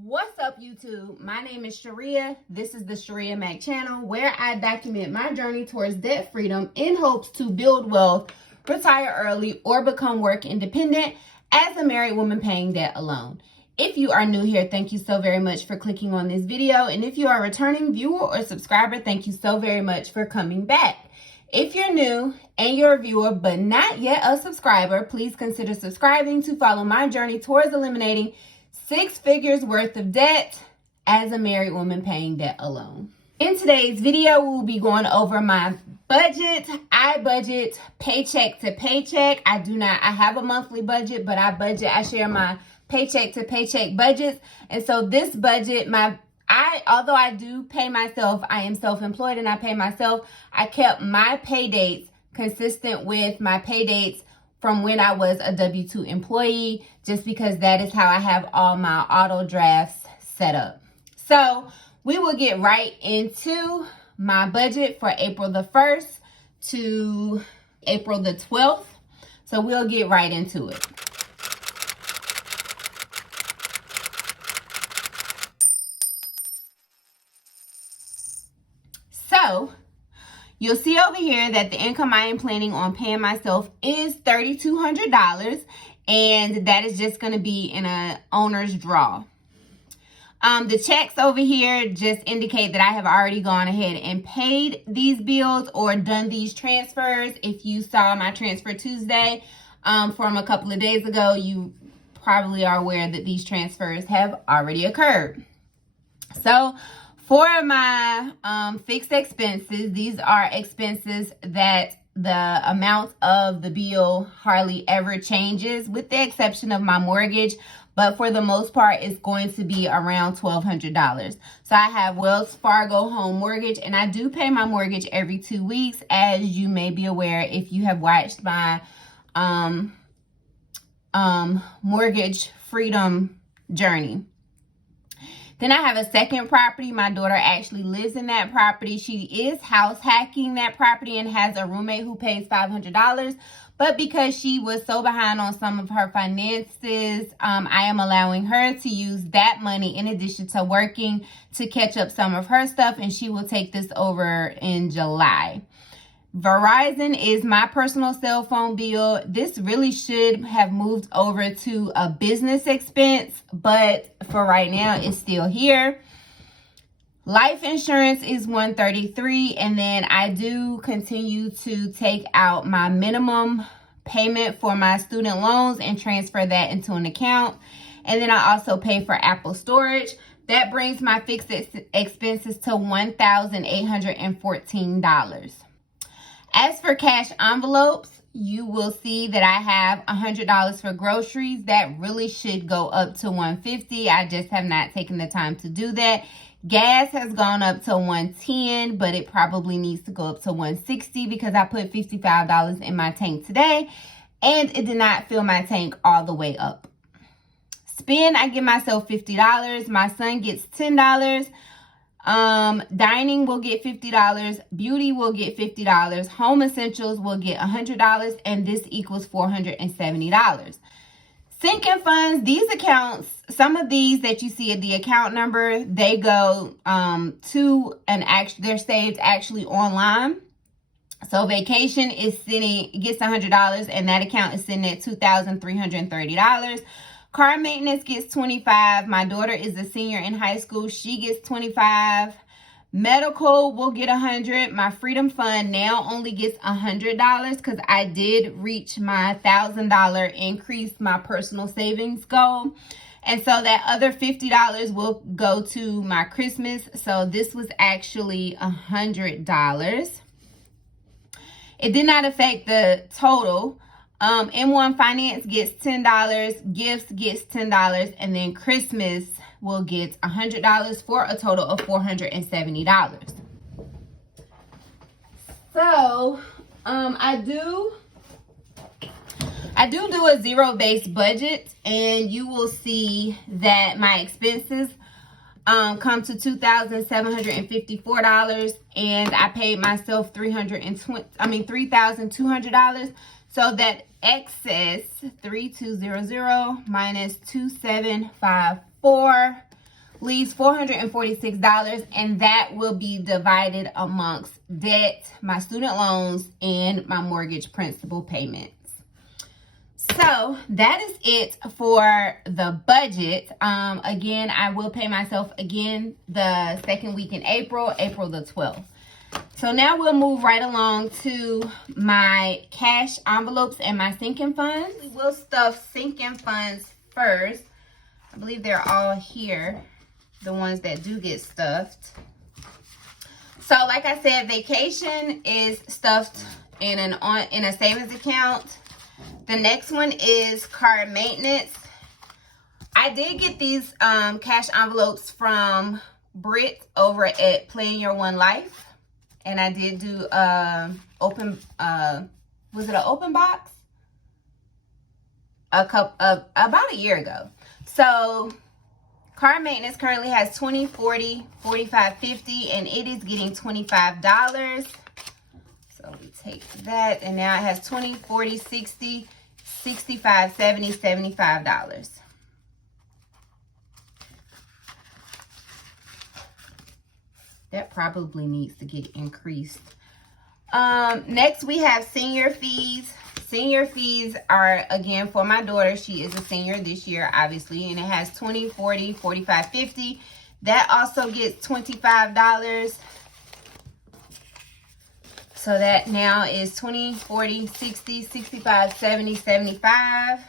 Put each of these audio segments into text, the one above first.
What's up, YouTube? My name is Shirria. This is the Shirria Mac channel, where I document my journey towards debt freedom in hopes to build wealth, retire early, or become work independent as a married woman paying debt alone. If you are new here, thank you so very much for clicking on this video. And if you are a returning viewer or subscriber, thank you so very much for coming back. If you're new and you're a viewer but not yet a subscriber, please consider subscribing to follow my journey towards eliminating 6 figures worth of debt as a married woman paying debt alone. In today's video, we'll be going over my budget. I budget paycheck to paycheck. I have a monthly budget, but I share my paycheck to paycheck budgets. And so this budget, although I do pay myself, I am self-employed and I pay myself, I kept my pay dates consistent with my pay dates from when I was a W-2 employee, just because that is how I have all my auto drafts set up. So we will get right into my budget for April the 1st to April the 12th. So we'll get right into it. So you'll see over here that the income I am planning on paying myself is $3,200, and that is just going to be in an owner's draw. The checks over here just indicate that I have already gone ahead and paid these bills or done these transfers. If you saw my Transfer Tuesday from a couple of days ago, you probably are aware that these transfers have already occurred. So for my fixed expenses, these are expenses that the amount of the bill hardly ever changes, with the exception of my mortgage. But for the most part, it's going to be around $1,200. So I have Wells Fargo home mortgage, and I do pay my mortgage every 2 weeks, as you may be aware if you have watched my mortgage freedom journey. Then I have a second property. My daughter actually lives in that property. She is house hacking that property and has a roommate who pays $500. But because she was so behind on some of her finances, I am allowing her to use that money in addition to working to catch up some of her stuff. And she will take this over in July. Verizon is my personal cell phone bill. This really should have moved over to a business expense, but for right now, it's still here. Life insurance is $133, and then I do continue to take out my minimum payment for my student loans and transfer that into an account. And then I also pay for Apple storage. That brings my fixed expenses to $1,814. As for cash envelopes, you will see that I have $100 for groceries. That really should go up to $150. I just have not taken the time to do that. Gas has gone up to $110, but it probably needs to go up to $160 because I put $55 in my tank today, and it did not fill my tank all the way up. Spend, I give myself $50. My son gets $10. Dining will get $50, beauty will get $50, home essentials will get $100, and this equals $470. Sinking funds, these accounts, some of these that you see at the account number, they go to they're saved actually online. So vacation is gets $100, and that account is sitting at $2,330. Car maintenance gets $25. My daughter is a senior in high school. She gets $25. Medical will get $100. My freedom fund now only gets $100 because I did reach my $1,000 increase my personal savings goal. And so that other $50 will go to my Christmas. So this was actually $100. It did not affect the total. M1 Finance gets $10, Gifts gets $10, and then Christmas will get $100 for a total of $470. So, I do a zero-based budget, and you will see that my expenses come to $2,754, and I paid myself $3,200. So that excess 3200 minus 2754 leaves $446, and that will be divided amongst debt, my student loans, and my mortgage principal payments. So that is it for the budget. Again, I will pay myself again the second week in April the 12th. So now we'll move right along to my cash envelopes and my sinking funds. We'll stuff sinking funds first. I believe they're all here, the ones that do get stuffed. So like I said, vacation is stuffed in a savings account. The next one is car maintenance. I did get these cash envelopes from Britt over at Plan Your One Life. And I did do was it an open box? About a year ago. So car maintenance currently has 20, 40, 45, 50, and it is getting $25. So we take that, and now it has 20, 40, 60, 65, 70, $75. That probably needs to get increased. Next, we have senior fees. Senior fees are, again, for my daughter. She is a senior this year, obviously, and it has 20, 40, 45, 50. That also gets $25. So that now is 20, 40, 60, 65, 70, 75.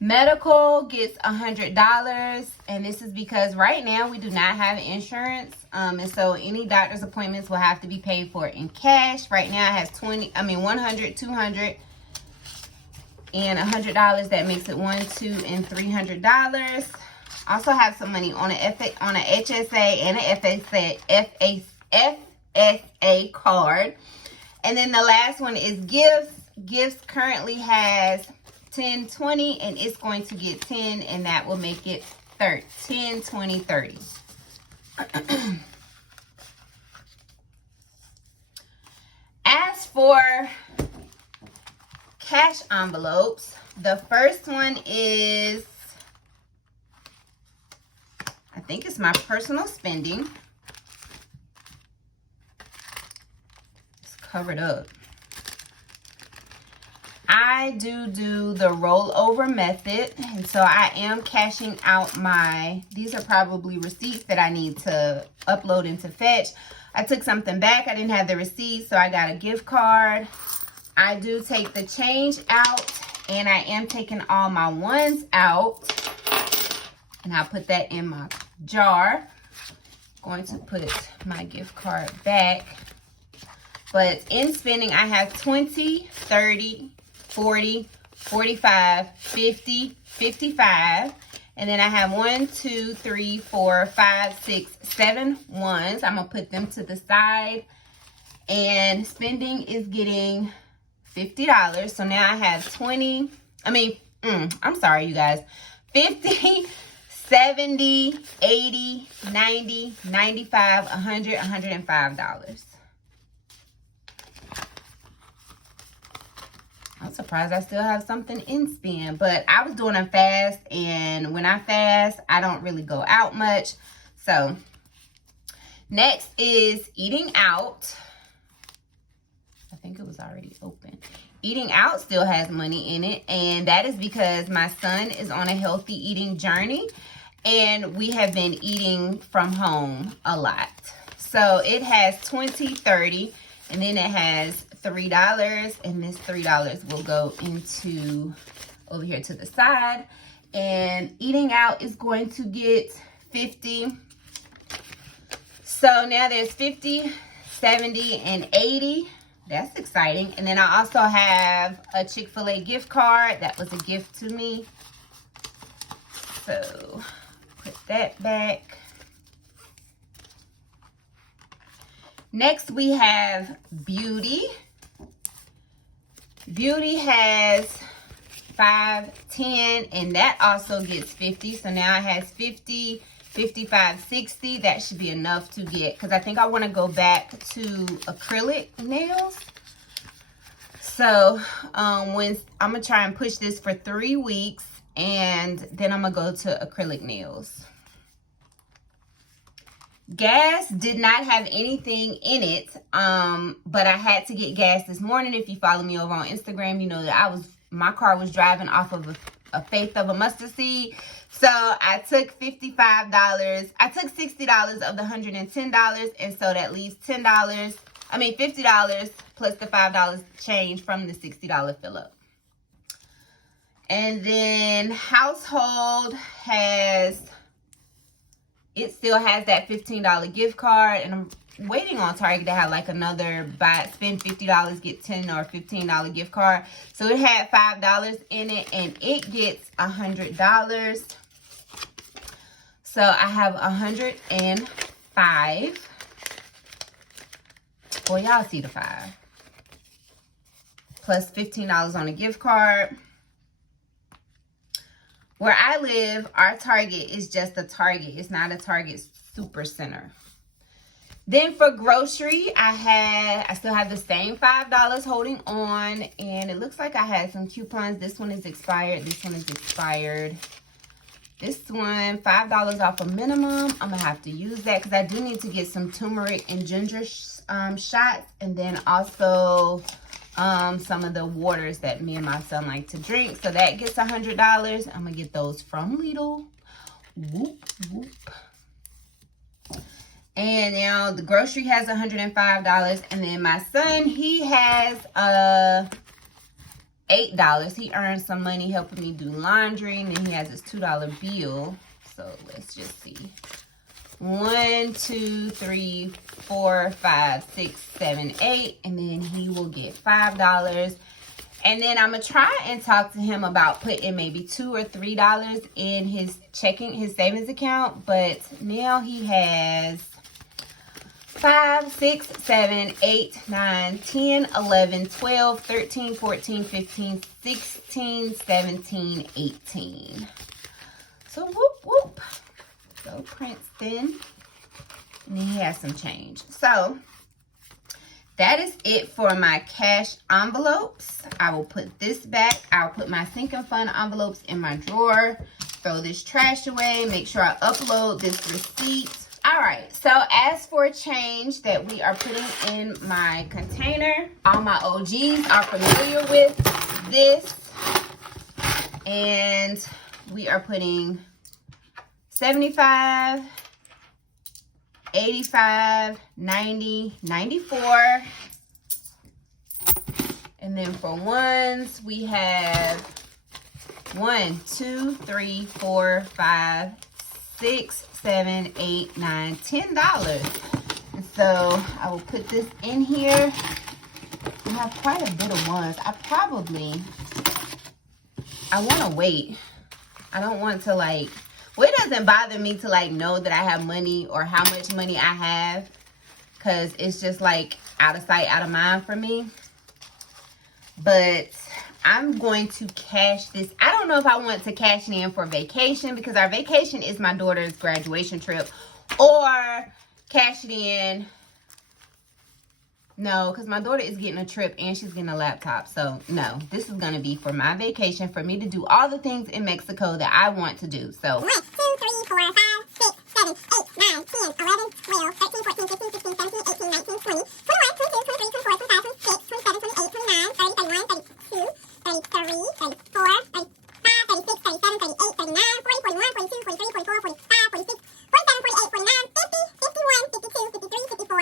Medical gets $100, and this is because right now we do not have insurance, and so any doctor's appointments will have to be paid for in cash. Right now it has 100, 200, and $100. That makes it $100, $200, and $300. Also have some money on a HSA and a FSA card. And then the last one is gifts. Gifts currently has 10, 20, and it's going to get 10, and that will make it 10, 20, 30. As for cash envelopes, the first one is, I think it's my personal spending. It's covered up. I do the rollover method, and so I am cashing out these are probably receipts that I need to upload into Fetch. I took something back. I didn't have the receipt, so I got a gift card. I do take the change out, and I am taking all my ones out, and I'll put that in my jar. Going to put my gift card back. But in spending, I have 20, 30, 40, 45, 50, 55. And then I have 1, 2, 3, 4, 5, 6, 7 ones. I'm going to put them to the side. And spending is getting $50. So now I have 20. I'm sorry, you guys. 50, 70, 80, 90, 95, 100, $105. I'm surprised I still have something in spend, but I was doing a fast, and when I fast, I don't really go out much. So next is eating out. I think it was already open. Eating out still has money in it, and that is because my son is on a healthy eating journey, and we have been eating from home a lot. So it has 20, 30, and then it has $3, and this $3 will go into over here to the side. And eating out is going to get 50. So now there's 50, 70, and 80. That's exciting. And then I also have a Chick-fil-A gift card. That was a gift to me. So put that back. Next we have beauty. Beauty has 5, 10, and that also gets 50. So now it has 50, 55, 60. That should be enough to get, because I think I want to go back to acrylic nails. So when I'm gonna try and push this for 3 weeks, and then I'm gonna go to acrylic nails. Gas did not have anything in it, but I had to get gas this morning. If you follow me over on Instagram, you know that my car was driving off of a faith of a mustard seed. So I took $55. I took $60 of the $110, and so that leaves $50 plus the $5 change from the $60 fill up. And then household still has that $15 gift card, and I'm waiting on Target to have like another spend $50, get $10 or $15 gift card. So it had $5 in it, and it gets $100. So I have 105. Boy, y'all see the 5. Plus $15 on a gift card. Where I live, our Target is just a Target. It's not a Target super center. Then for grocery, I still have the same $5 holding on, and it looks like I had some coupons. This one is expired. This one is expired. This one, $5 off a minimum. I'm gonna have to use that because I do need to get some turmeric and ginger shots, and then also some of the waters that me and my son like to drink. So that gets $100. I'm gonna get those from Lidl. Whoop, whoop. And now the grocery has $105. And then my son, he has $8. He earned some money helping me do laundry. And then he has his $2 bill. So let's just see. 1, 2, 3, 4, 5, 6, 7, 8. And then he will get $5. And then I'm going to try and talk to him about putting maybe $2 or $3 in his savings account. But now he has 5, 6, 7, 8, 9, 10, 11, 12, 13, 14, 15, 16, 17, 18. So whoop, whoop. Go Princeton. And then he has some change. So that is it for my cash envelopes. I will put this back. I'll put my sinking fund envelopes in my drawer. Throw this trash away. Make sure I upload this receipt. All right, so as for change that we are putting in my container, all my OGs are familiar with this. And we are putting 75, 85, 90, 94. And then for ones, we have 1, 2, 3, 4, 5, 6, 7, 8, 9, $10. And so I will put this in here. We have quite a bit of ones. I want to wait. I don't want to well, it doesn't bother me to know that I have money or how much money I have, because it's just out of sight, out of mind for me. But I'm going to cash this. I don't know if I want to cash it in for vacation, because our vacation is my daughter's graduation trip, or cash it in. No, because my daughter is getting a trip and she's getting a laptop. So no, this is going to be for my vacation, for me to do all the things in Mexico that I want to do. So 1, 2, 3, 4, 5, 6, 7, 8, 9, 10, 11, 12, 13, 14, 15, 16, 17, 18, 19, 20, 21, 22, 23, 24, 25, 26, 27, 28, 29, 30, 31, 32, 33, 34, 35, 36, 37, 38, 39, 40, 41, 42, 43, 44, 45, 46, 47, 48, 49, 50, 51, 52, 53, 54,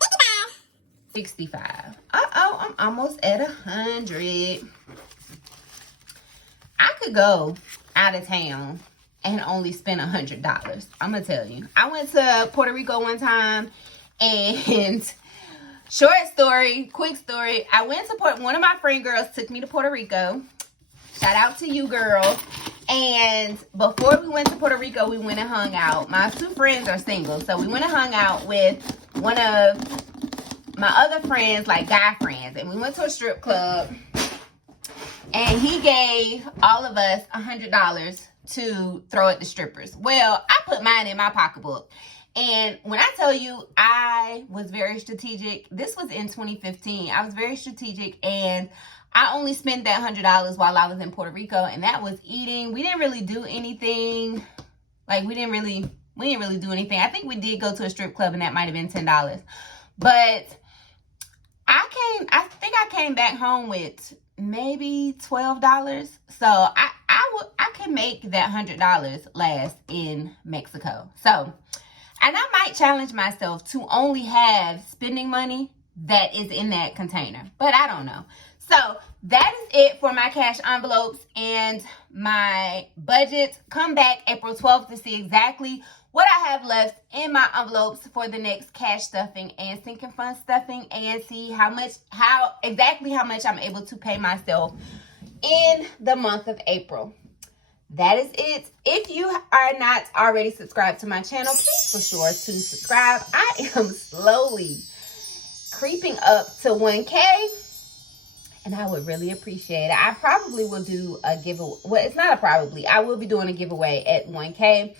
55. 65. I'm almost at 100. I could go out of town and only spend $100. I'm gonna tell you. I went to Puerto Rico one time, and short story, quick story. I went to one of my friend girls took me to Puerto Rico. Shout out to you, girl. And before we went to Puerto Rico, we went and hung out. My 2 friends are single, so we went and hung out with one of my other friends, guy friends, and we went to a strip club, and he gave all of us $100 to throw at the strippers. Well, I put mine in my pocketbook, And when I tell you I was very strategic, this was in 2015. I was very strategic, and I only spent that $100 while I was in Puerto Rico, and that was eating. We didn't really do anything. Like, we didn't really do anything. I think we did go to a strip club, and that might have been $10. But I think I came back home with maybe $12. So I can make that $100 last in Mexico. So, and I might challenge myself to only have spending money that is in that container, but I don't know. So that is it for my cash envelopes and my budget. Come back April 12th to see exactly what I have left in my envelopes for the next cash stuffing and sinking fund stuffing, and see how exactly how much I'm able to pay myself in the month of April. That is it. If you are not already subscribed to my channel, please for sure to subscribe. I am slowly creeping up to 1K, and I would really appreciate it. I probably will do a giveaway. Well, it's not a probably. I will be doing a giveaway at 1K.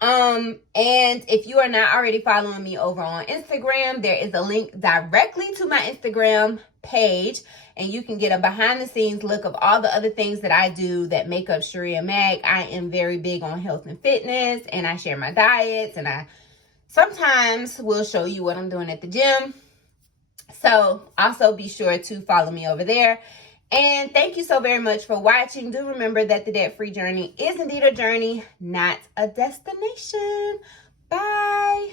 And if you are not already following me over on Instagram, there is a link directly to my Instagram page, and you can get a behind the scenes look of all the other things that I do that make up Shirria Mac. I am very big on health and fitness, and I share my diets, and I sometimes will show you what I'm doing at the gym. So also be sure to follow me over there. And thank you so very much for watching. Do remember that the debt-free journey is indeed a journey, not a destination. Bye.